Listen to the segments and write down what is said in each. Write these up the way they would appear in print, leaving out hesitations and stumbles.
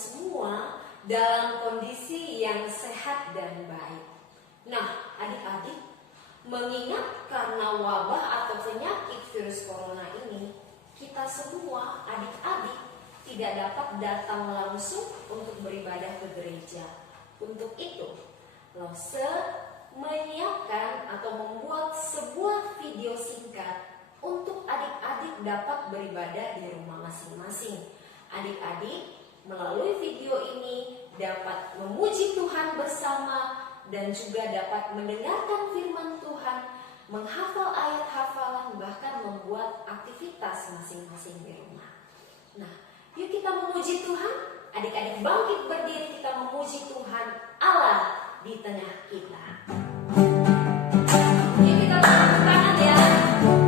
semua dalam kondisi yang sehat dan baik. Nah, adik-adik, mengingat karena wabah atau penyakit virus corona ini, kita semua adik-adik tidak dapat datang langsung untuk beribadah ke gereja. Untuk itu, Lose menyiapkan atau membuat sebuah video singkat untuk adik-adik dapat beribadah di rumah masing-masing. Adik-adik melalui video ini dapat memuji Tuhan bersama dan juga dapat mendengarkan firman Tuhan, menghafal ayat hafalan, bahkan membuat aktivitas masing-masing di rumah. Nah, yuk kita memuji Tuhan. Adik-adik bangkit berdiri, kita memuji Tuhan Allah di tengah kita. Yuk kita tepuk tangan ya.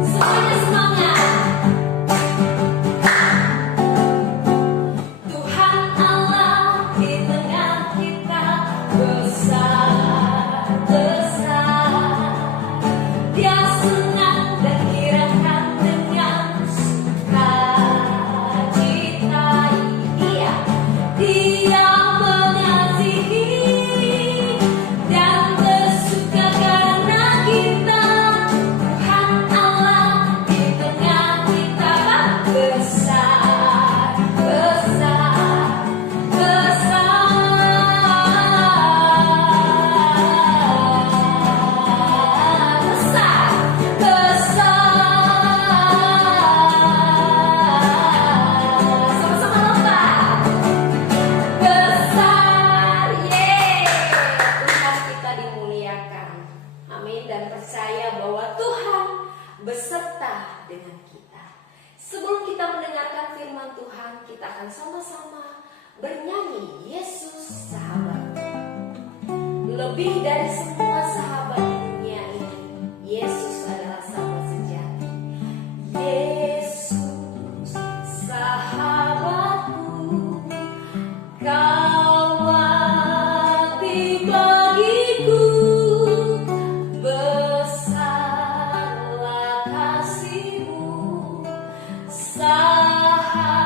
Semuanya semangat. Tuhan Allah di tengah kita besar, besar. Dia senang dan gerakan dengan sukacita. Dia mengasihi dan bersuka karena kita. Tuhan Allah di tengah kita besar, besar, besar, sama-sama lompat. Besar, yeay. Tuhan kita dimuliakan. Amin. Dan percaya bahwa Tuhan beserta dengan kita. Sebelum kita mendengarkan firman Tuhan, kita akan sama-sama bernyanyi Yesus sahabat. Lebih dari semua sahabat di dunia ini, Yesus adalah sahabat sejati. Yesus sahabatku, Kau mati bagiku, besarlah kasih-Mu, sahabat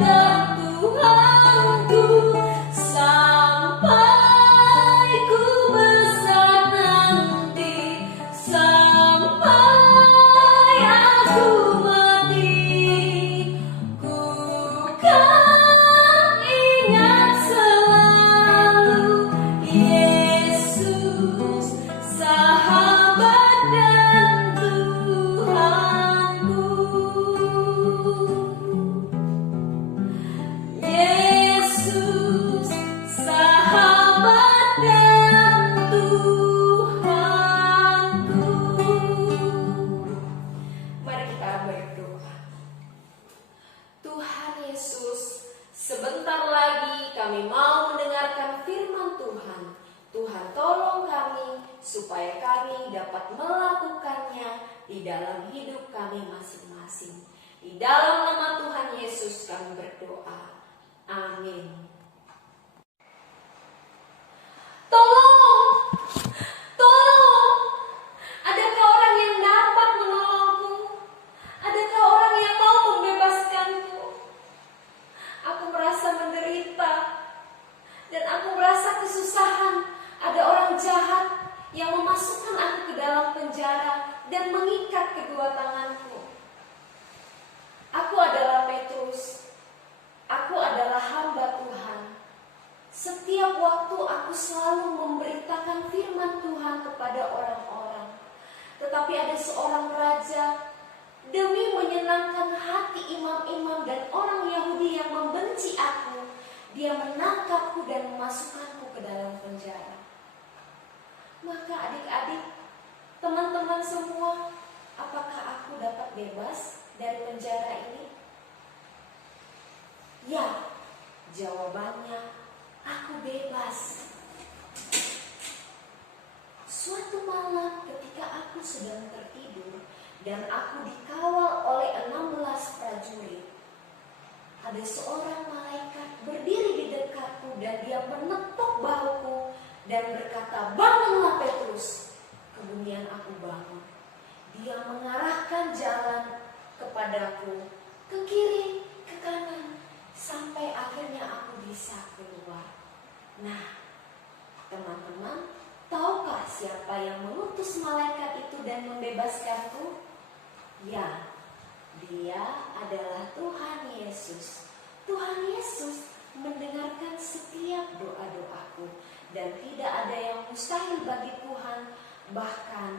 dan Tuhanku, sampai ku besar nanti, sampai aku mati, ku kan ingat selalu Yesus sahabat dan Tuhanku. Yesus sahabat dan Tuhanku. Mari kita berdoa. Tuhan Yesus, sebentar lagi kami mau mendengarkan firman Tuhan. Tuhan tolong kami supaya kami dapat melakukannya di dalam hidup kami masing-masing. Di dalam nama Tuhan Yesus kami berdoa. Amin. Tolong! Tolong! Adakah orang yang dapat menolongku? Adakah orang yang mau membebaskanku? Aku merasa menderita dan aku merasa kesusahan. Ada orang jahat yang memasukkan aku ke dalam penjara dan mengikat kedua tanganku. Aku adalah Petrus. Aku adalah hamba Tuhan. Setiap waktu aku selalu memberitakan firman Tuhan kepada orang-orang. Tetapi ada seorang raja, demi menyenangkan hati imam-imam dan orang Yahudi yang membenci aku, dia menangkapku dan memasukkanku ke dalam penjara. Maka adik-adik, teman-teman semua, apakah aku dapat bebas dari penjara ini? Ya, jawabannya, aku bebas. Suatu malam ketika aku sedang tertidur dan aku dikawal oleh 16 prajurit, ada seorang malaikat berdiri di dekatku dan dia menepuk bahuku dan berkata, "Bangunlah Petrus." Kemudian aku bangun. Dia mengarahkan jalan kepadaku ke kiri, ke kanan, sampai akhirnya siapa yang mengutus malaikat itu dan membebaskanku? Ya, dia adalah Tuhan Yesus. Tuhan Yesus mendengarkan setiap doa-doaku dan tidak ada yang mustahil bagi Tuhan. Bahkan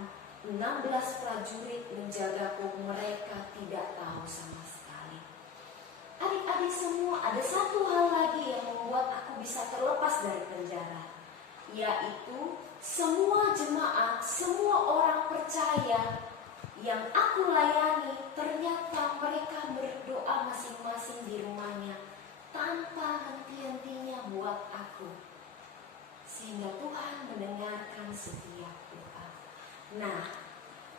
16 prajurit menjagaku, mereka tidak tahu sama sekali. Adik-adik semua, ada satu hal lagi yang membuat aku bisa terlepas dari penjara, yaitu semua jemaat, semua orang percaya yang aku layani, ternyata mereka berdoa masing-masing di rumahnya tanpa henti-hentinya buat aku, sehingga Tuhan mendengarkan setiap doa. Nah,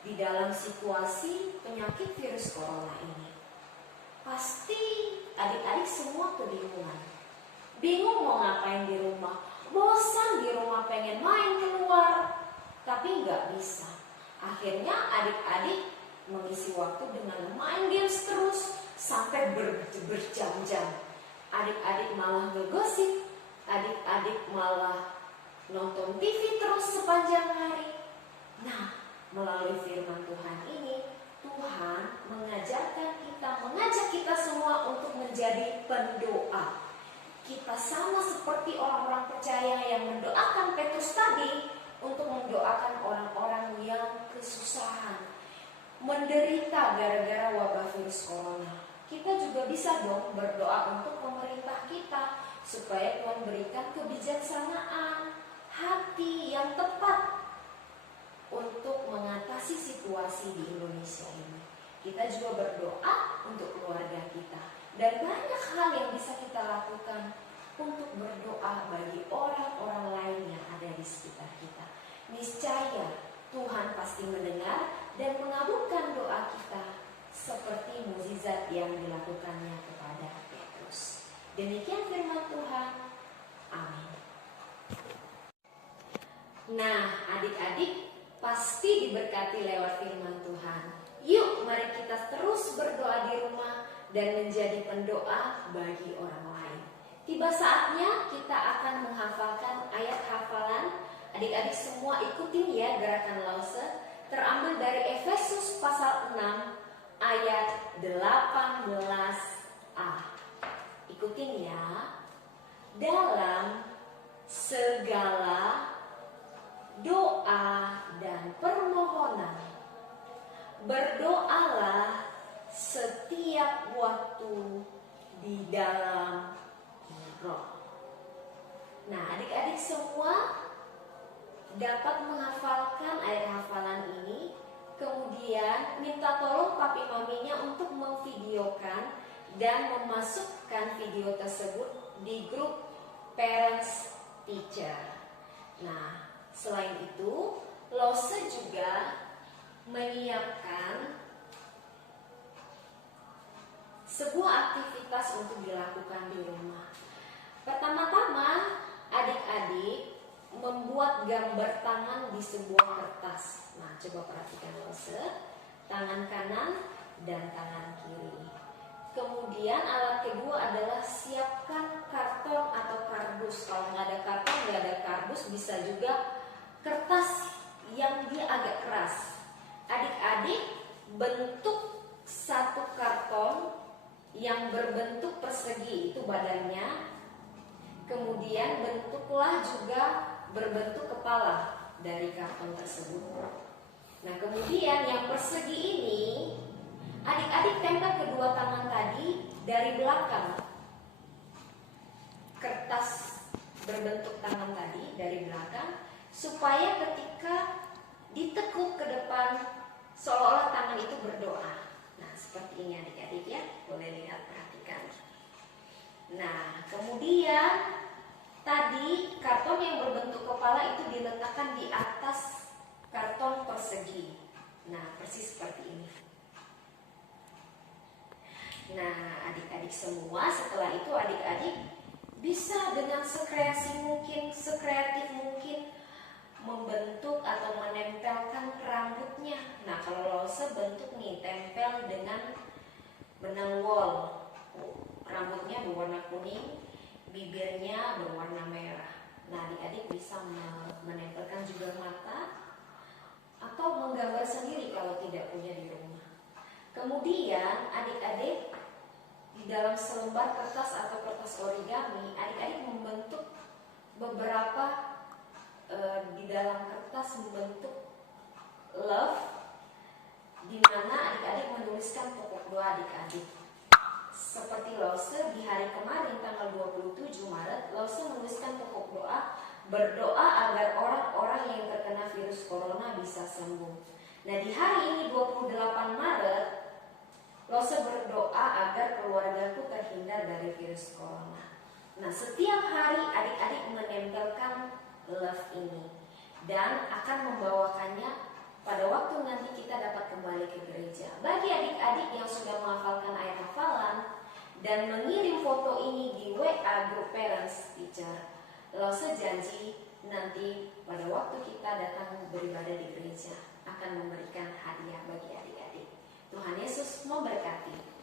di dalam situasi penyakit virus corona ini, pasti adik-adik semua kebingungan. Bingung mau ngapain di rumah, bosan di rumah, pengen main keluar, tapi nggak bisa. Akhirnya adik-adik mengisi waktu dengan main games terus sampai berjam-jam. Adik-adik malah ngegosip, adik-adik malah nonton TV terus sepanjang hari. Nah, melalui firman Tuhan ini, Tuhan mengajak kita semua untuk menjadi pendoa. Kita sama seperti orang-orang percaya yang mendoakan Petrus tadi untuk mendoakan orang-orang yang kesusahan, menderita gara-gara wabah virus corona. Kita juga bisa dong berdoa untuk pemerintah kita supaya Tuhan berikan kebijaksanaan, hati yang tepat untuk mengatasi situasi di Indonesia ini. Kita juga berdoa untuk keluarga kita. Dan banyak hal yang bisa kita lakukan untuk berdoa bagi orang-orang lain yang ada di sekitar kita. Niscaya Tuhan pasti mendengar dan mengabulkan doa kita seperti mukjizat yang dilakukannya kepada Petrus. Demikian firman Tuhan. Amin. Nah, adik-adik pasti diberkati lewat firman Tuhan. Yuk, mari kita terus berdoa di rumah dan menjadi pendoa bagi orang lain. Tiba saatnya kita akan menghafalkan ayat hafalan. Adik-adik semua ikutin ya gerakan Lause. Terambil dari Efesus pasal 6 ayat 18a. Ikutin ya. Dalam segala doa dan permohonan, berdoalah setiap waktu di dalam Roh. Nah, adik-adik semua dapat menghafalkan ayat hafalan ini. Kemudian minta tolong papi maminya untuk memvideokan dan memasukkan video tersebut di grup Parents Teacher. Nah, selain itu, Lose juga menyiapkan sebuah aktivitas untuk dilakukan di rumah. Pertama-tama, adik-adik membuat gambar tangan di sebuah kertas. Nah, coba perhatikan Lose, tangan kanan dan tangan kiri. Kemudian alat kedua adalah siapkan karton atau kardus. Kalau nggak ada karton, nggak ada kardus, bisa juga kertas yang dia agak keras. Adik-adik bentuk satu karton yang berbentuk persegi, itu badannya. Kemudian bentuklah juga berbentuk kepala dari karton tersebut. Nah, kemudian yang persegi ini adik-adik tempel kedua tangan tadi dari belakang. Kertas berbentuk tangan tadi dari belakang, supaya ketika ditekuk ke depan seolah-olah tangan itu berdoa. Nah, seperti ini adik-adik ya, boleh lihat, perhatikan. Nah, kemudian tadi karton yang berbentuk kepala itu diletakkan di atas karton persegi. Nah, persis seperti ini. Nah, adik-adik semua, setelah itu adik-adik bisa dengan sekreasi mungkin, sekreatif mungkin membentuk atau menempelkan rambutnya. Nah, kalau Lause bentuk nih, tempel dengan benang wol. Rambutnya berwarna kuning, bibirnya berwarna merah. Nah, adik-adik bisa menempelkan juga mata Kemudian adik-adik di dalam selembar kertas atau kertas origami, adik-adik membentuk beberapa di dalam kertas membentuk love, di mana adik-adik menuliskan pokok doa adik-adik. Seperti Lause di hari kemarin tanggal 27 Maret, Lause menuliskan pokok doa, berdoa agar orang-orang yang terkena virus corona bisa sembuh. Nah, di hari ini 28 Maret, Lause berdoa agar keluargaku terhindar dari virus corona. Nah, setiap hari adik-adik menempelkan love ini dan akan membawakannya pada waktu nanti kita dapat kembali ke gereja. Bagi adik-adik yang sudah menghafalkan ayat hafalan dan mengirim foto ini di WA grup Parents Teacher, Lause janji nanti pada waktu kita datang beribadah di gereja akan memberikan hadiah bagi adik-adik. Tuhan Yesus memberkati.